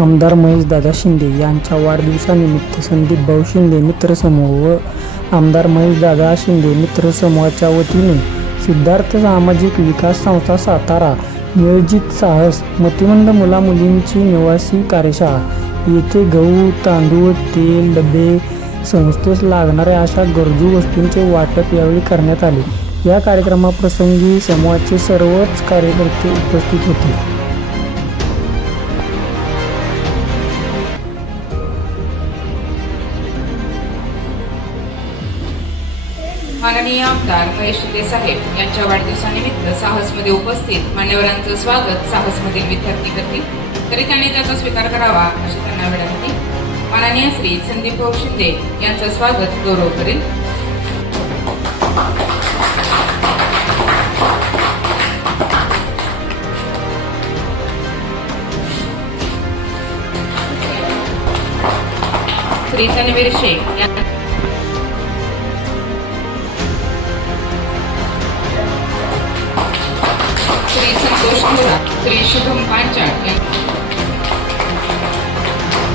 आमदार महेशदादा शिंदे यांच्या वाढदिवसानिमित्त संदीप भाऊ शिंदे मित्रसमूह व आमदार महेशदादा शिंदे मित्रसमूहाच्या वतीने सिद्धार्थ सामाजिक विकास संस्था सातारा नियोजित साहस मतिमंद मुलामुलींची निवासी कार्यशाळा. येथे गहू तांदूळ तेल डबे संस्थेस लागणाऱ्या अशा गरजू वस्तूंचे वाटप यावेळी करण्यात आले. या कार्यक्रमाप्रसंगी समूहाचे सर्वच कार्यकर्ते उपस्थित होते. माननीय आमदार महेश शिंदे साहेब यांच्या वाढदिवसानिमित्त साहसमध्ये उपस्थित मान्यवरांचं स्वागत साहसमधील विद्यार्थी करतील. तरी त्यांनी त्याचा स्वीकार करावा अशी त्यांना विनंती. माननीय श्री संदीप भाऊ शिंदे यांचं स्वागत गौरव करेल. श्री तन्वीर शेख यांना श्री संतोष मोरा श्री शुभम पांचाळ या-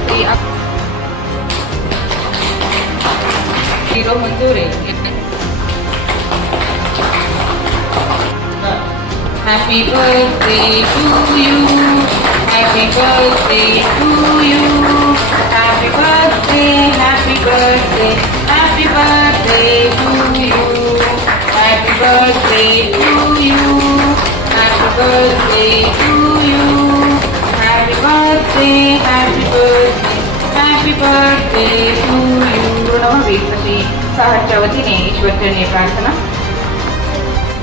श्री अक- Shri Rohan Jore happy birthday to you happy birthday to you happy birthday happy birthday happy birthday to you happy birthday to you birthday to you. Happy birthday, happy birthday, happy birthday to you. यू ऋण व्हावी अशी सहाच्या वतीने ईश्वरचरणी प्रार्थना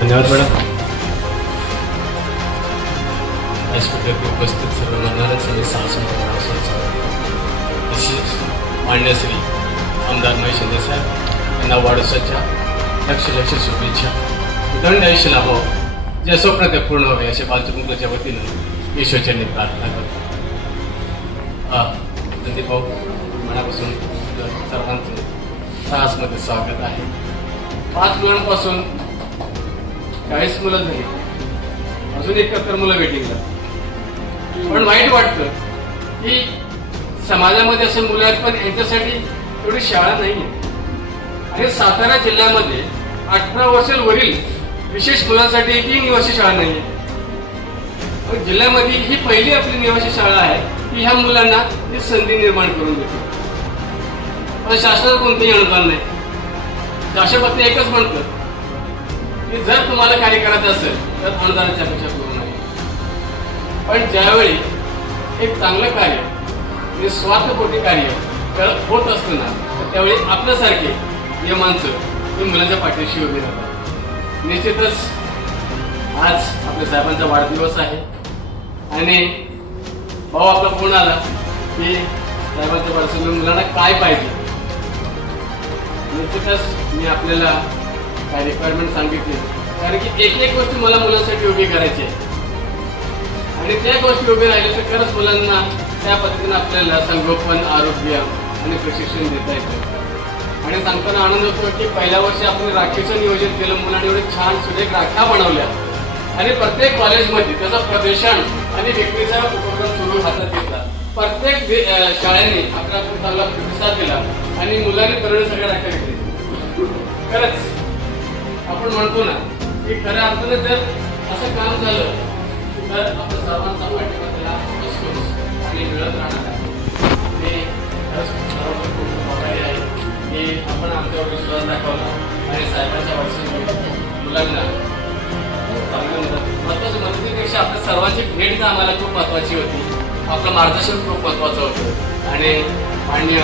धन्यवाद madam व्यासपीठावर उपस्थित सर्व मंडळाचे आणि साहसी तसेच मान्य श्री आमदार महेश शिंदे साहेब यांना वाढसाच्या लक्ष लक्ष शुभेच्छा दंड आयुष्य लाभावं जे स्वप्न ते पूर्ण व्हावे अशा बालचंद्रच्या वतीनं ईश्वरचरणी प्रार्थना करतो. संदीप भाऊ मनापासून सर्वांचं साहसमध्ये स्वागत आहे. पाच मुलांपासून चाळीस मुलं झाली. अजून एकाहत्तर मुलं वेटिंगला पण वाईट वाटतं की समाजामध्ये असे मुलं आहेत पण यांच्यासाठी एवढी शाळा नाही आणि सातारा जिल्ह्यामध्ये अठरा वर्षांवरील विशेष मुलांसाठी एकही निवासी शाळा नाही. आहे जिल्ह्यामध्ये ही पहिली आपली निवासी शाळा आहे. की ह्या मुलांना ही संधी निर्माण करून देते. पण शासनाचं कोणतंही अनुदान नाही. शासन फक्त एकच म्हणतं की जर तुम्हाला कार्य करायचं असेल तर अनुदानाची अपेक्षा करू नये. पण ज्यावेळी एक चांगलं कार्य निस्वार्थपोटी कार्य होत असतं ना तर त्यावेळी आपल्यासारखे या माणसं हे मुलांच्या पाठीशी उभे राहतात. निश्चितच आज आपल्या साहेबांचा वाढदिवस आहे. आणि भाऊ आपला फोन आला की साहेबांच्या वाढदिवसाला मुलांना काय पाहिजे? निश्चितच मी आपल्याला काय रिक्वायरमेंट सांगितली. कारण की एक एक गोष्ट मला मुलांसाठी उभी करायची आहे. आणि त्या गोष्टी उभी राहिल्या तर खरंच मुलांना त्या पद्धतीने आपल्याला संगोपन आरोग्य आणि प्रशिक्षण देता येतं. आणि सांगताना आनंद होतो की पहिल्या वर्षी आपण राखीचं नियोजन केलं मुलांनी एवढे छान सुरेख राख्या बनवल्या. आणि प्रत्येक कॉलेजमध्ये त्याचं प्रदर्शन आणि विक्रीचा उपक्रम सुरू हातात घेतला. प्रत्येक शाळेने आपला खूप चांगला प्रतिसाद दिला आणि मुलांनी करणं सगळ्या राख्या घेतली खरंच आपण म्हणतो ना की खऱ्या अर्थाने जर असं काम झालं तर आपल्या सर्वांचा पाठिंबा त्याला आणि मिळत राहणार आहे. आहे की आपण आमच्यावर विश्वास दाखवला. आणि साहेबांच्या वर्षी मुलांना चांगलं मदत महत्वाची मदतीपेक्षा आपल्या सर्वांची भेट तर आम्हाला खूप महत्वाची होती. आपलं मार्गदर्शन खूप महत्वाचं होतं. आणि माननीय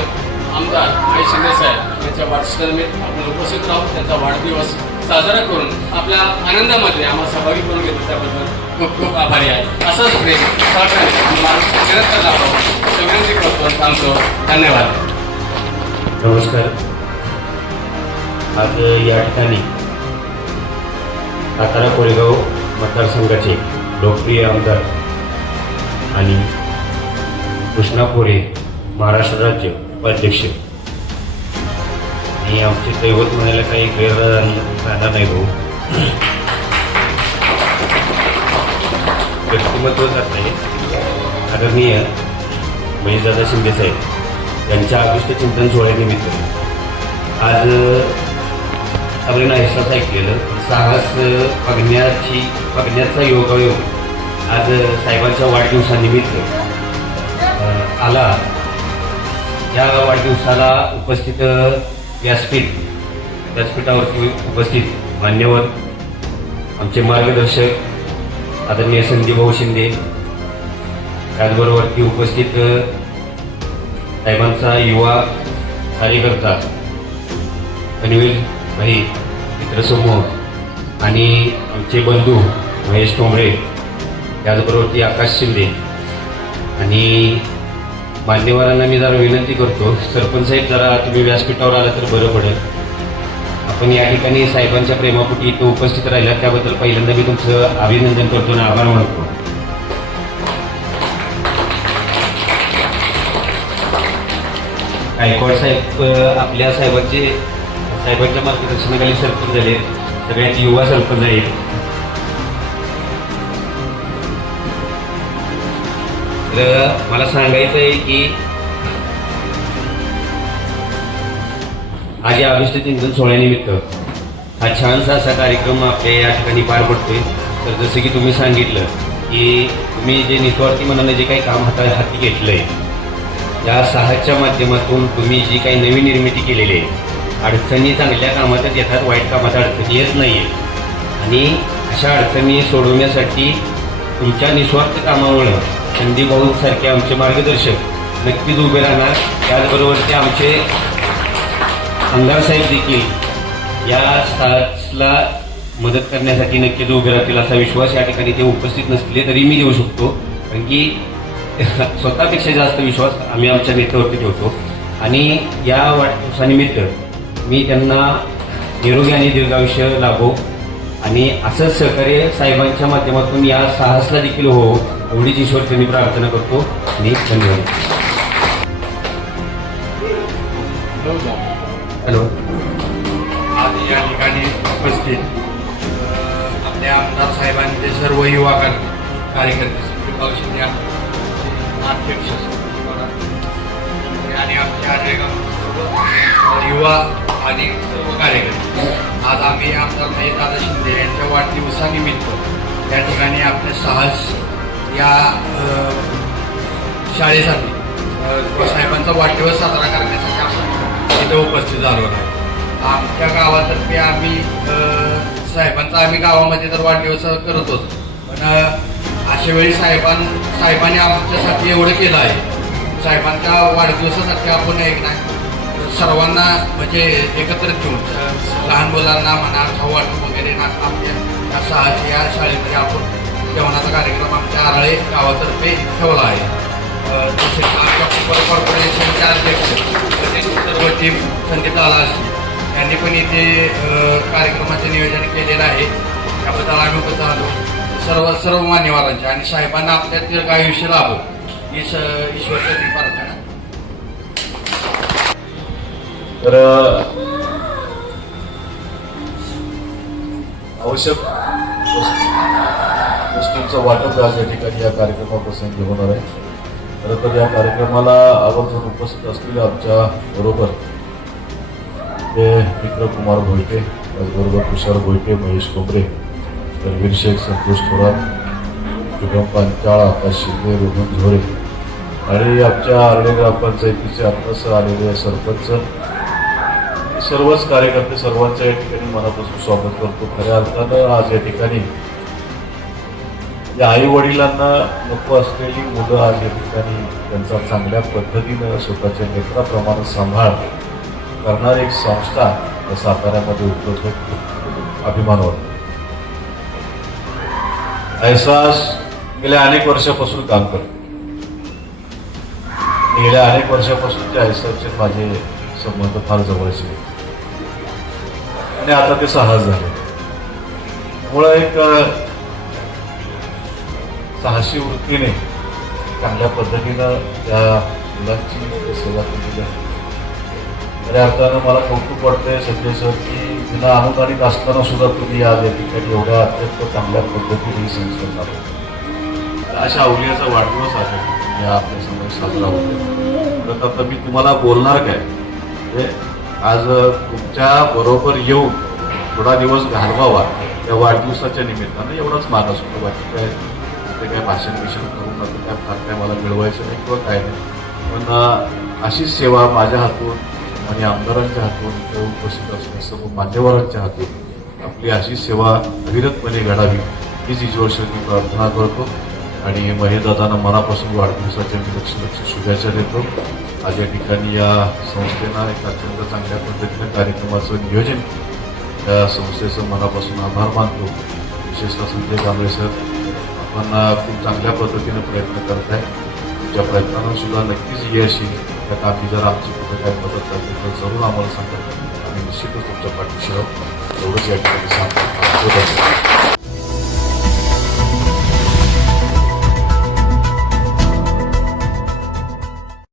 आमदार महेश शिंदे साहेब यांच्या वाढदिवसानिमित्त आपण उपस्थित राहू त्यांचा वाढदिवस साजरा करून आपल्या आनंदामध्ये आम्हाला सहभागी करून घेतो त्याबद्दल खूप खूप आभारी आहे. असंच प्रेम सहकार्य सगळ्यांची करतो थांबतो. धन्यवाद. नमस्कार. आज या ठिकाणी सातारा कोरेगाव मतदारसंघाचे लोकप्रिय आमदार आणि कृष्णा कोरे महाराष्ट्र राज्य उपाध्यक्ष. आणि आमचे दैवत म्हणायला काही गैर राहणार नाही भाऊ. व्यक्तिमत्वच असं आहे. आदरणीय महेशदादा शिंदे साहेब. यांच्या अगुष्ट चिंतन सोहळ्यानिमित्त आज आपण अहसास ऐकलेलं साहस बघण्याची बघण्याचा योगायोग आज साहेबांच्या वाढदिवसानिमित्त आला. या वाढदिवसाला उपस्थित व्यासपीठ व्यासपीठावरती उपस्थित मान्यवर आमचे मार्गदर्शक आदरणीय संदीपभाऊ शिंदे. त्याचबरोबरती उपस्थित साहेबांचा युवा कार्यकर्ता अनिल भाई मित्रसमूह आणि आमचे बंधू महेश टोंबळे त्याचबरोबरती आकाश शिंदे. आणि मान्यवरांना मी जरा विनंती करतो सरपंच साहेब जरा तुम्ही व्यासपीठावर आला तर बरं पडेल. आपण या ठिकाणी साहेबांच्या प्रेमापोटी इथं उपस्थित राहिला त्याबद्दल पहिल्यांदा मी तुमचं अभिनंदन करतो आणि आभार मानतो. गायकवाड साहेब आपल्या साहेबांचे साहेबांच्या मार्गदर्शनाखाली सरपंच झाले. सगळ्यात युवा सरपंच आहेत. तर मला सांगायचं आहे की आज या अभिष्ट चिंतन सोहळ्यानिमित्त हा छानसा असा कार्यक्रम आपल्या या ठिकाणी पार पडतोय. तर जसं की तुम्ही सांगितलं की तुम्ही जे निस्वार्थी मनाने जे काही काम हाता हाती घेतलंय या साहसच्या माध्यमातून तुम्ही जी काही नवीन निर्मिती केलेली आहे अडचणी चांगल्या कामातच येतात वाईट कामात अडचणी येत नाही आहे आणि अशा अडचणी सोडवण्यासाठी तुमच्या निस्वार्थ कामामुळं संदीप आमचे मार्गदर्शक नक्कीच उभे राहणार. त्याचबरोबर ते आमचे आमदार साहेब देखील या साथला मदत करण्यासाठी नक्कीच उभे राहतील असा विश्वास या ठिकाणी ते उपस्थित नसले तरी मी देऊ शकतो. कारण की स्वतःपेक्षा जास्त विश्वास आम्ही आमच्या नेत्यावरती ठेवतो. आणि या वाढदिवसानिमित्त मी त्यांना निरोगी आणि दीर्घायुष्य लाभो. आणि असंच सहकार्य साहेबांच्या माध्यमातून या साहसला देखील हो एवढीच ईश्वरचरणी प्रार्थना करतो. आणि धन्यवाद. हॅलो. आज या ठिकाणी उपस्थित आपल्या आमदार साहेबांचे सर्व युवा कार्यकर्ते संदीपभाऊ शिंदे अध्यक्ष आणि आमच्या आजरेगाव युवा आणि सर्व कार्यकर्ते. आज आम्ही आमदार महेश दादा शिंदे यांच्या वाढदिवसानिमित्त या ठिकाणी आपले साहस या शाळेसाठी साहेबांचा वाढदिवस साजरा करण्यासाठी आपण इथं उपस्थित झालो आहे आमच्या गावातर्फे आम्ही साहेबांचा आम्ही गावामध्ये तर वाढदिवस करतोच. पण अशा वेळी साहेबां साहेबांनी आमच्यासाठी एवढं केलं आहे. साहेबांच्या वाढदिवसासाठी आपण एक नाही सर्वांना म्हणजे एकत्र घेऊन लहान मुलांना म्हणा खाऊ वाटप वगैरे ना आपल्या या सहाशे या शाळेमध्ये आपण जेवणाचा कार्यक्रम आमच्या आरळे गावातर्फे ठेवला आहे. तसेच आमच्या कुपर कॉर्पोरेशनचे अध्यक्ष सर्व टीम संगीत आला यांनी पण इथे कार्यक्रमाचे कार्यक्रमाचं नियोजन केलेलं आहे. त्याबद्दल आम्ही उपस्थित आलो सर्व सर्व मान्यवरांचे आणि साहेबांना आपल्या दीर्घ आयुष्य लाभो. ही स प्रार्थना. तर आवश्यक वस्तूंचं वाटप आज या ठिकाणी या कार्यक्रमाप्रसंगी होणार आहे. खरं तर या कार्यक्रमाला आवर्जून उपस्थित असलेल्या आमच्या बरोबर ते विक्रमकुमार भोईटे त्याचबरोबर तुषार भोईटे महेश कोंबरे तर शेख संतोष थोरात शुभम पांचाळ आकाश शिंदे रोहन झोरे आणि आमच्या आर्डे ग्रामपंचायतीचे आत्ताच आलेले सरपंच. सर्वच कार्यकर्ते सर्वांच्या या ठिकाणी मनापासून स्वागत करतो. खऱ्या अर्थानं आज या ठिकाणी या आई वडिलांना नको असलेली मुलं आज या ठिकाणी त्यांचा चांगल्या पद्धतीनं स्वतःच्या नेत्राप्रमाणे सांभाळ करणारी एक संस्था या साताऱ्यामध्ये उपलब्ध अभिमान वाटतो एहसास गेल्या अनेक वर्षापासून काम करतो. गेल्या अनेक वर्षापासून त्या आयुष्याचे माझे संबंध फार जवळचे आणि आता ते साहस झाले. मुळे एक साहसी वृत्तीने चांगल्या पद्धतीनं त्या मुलांची सेवा केली आहे. खऱ्या अर्थानं मला कौतुक वाटतंय संजय सर की बिना अनुदानित असताना सुद्धा तुम्ही आज या ठिकाणी एवढ्या अत्यंत चांगल्या पद्धतीने ही संस्था चालवता अशा अवलियाचा वाढदिवस आहे. आणि हा आपल्यासमोर साजरा होतो. परत आता मी तुम्हाला बोलणार काय? म्हणजे आज तुमच्या बरोबर येऊन थोडा दिवस घालवावा त्या वाढदिवसाच्या निमित्तानं एवढाच मानस होतो बाकी काय ते काय भाषण बिषण करून असं काय फार काय मला मिळवायचं नाही किंवा काय नाही. पण अशीच सेवा माझ्या हातून आणि आमदारांच्या हातून इथं उपस्थित असलेल्या सर्व मान्यवरांच्या हातून आपली अशी सेवा अविरतपणे घडावी हीच ईश्वरशक्ती प्रार्थना करतो. आणि महेदादांना मनापासून वाढदिवसाच्या मी लक्ष लक्ष शुभेच्छा देतो. आज या ठिकाणी या संस्थेनं एक अत्यंत चांगल्या पद्धतीनं कार्यक्रमाचं नियोजन या त्या संस्थेचं मनापासून आभार मानतो. विशेषतः संजय कांबळे सर आपण खूप चांगल्या पद्धतीनं प्रयत्न करत आहे तुमच्या प्रयत्नांना सुद्धा नक्कीच यश येईल. त्यात आम्ही जर आमची कुठे काही मदत करते तर जरूर आम्हाला सांगा आम्ही निश्चितच तुमच्या पाठीशी आहोत एवढंच या ठिकाणी सांगतो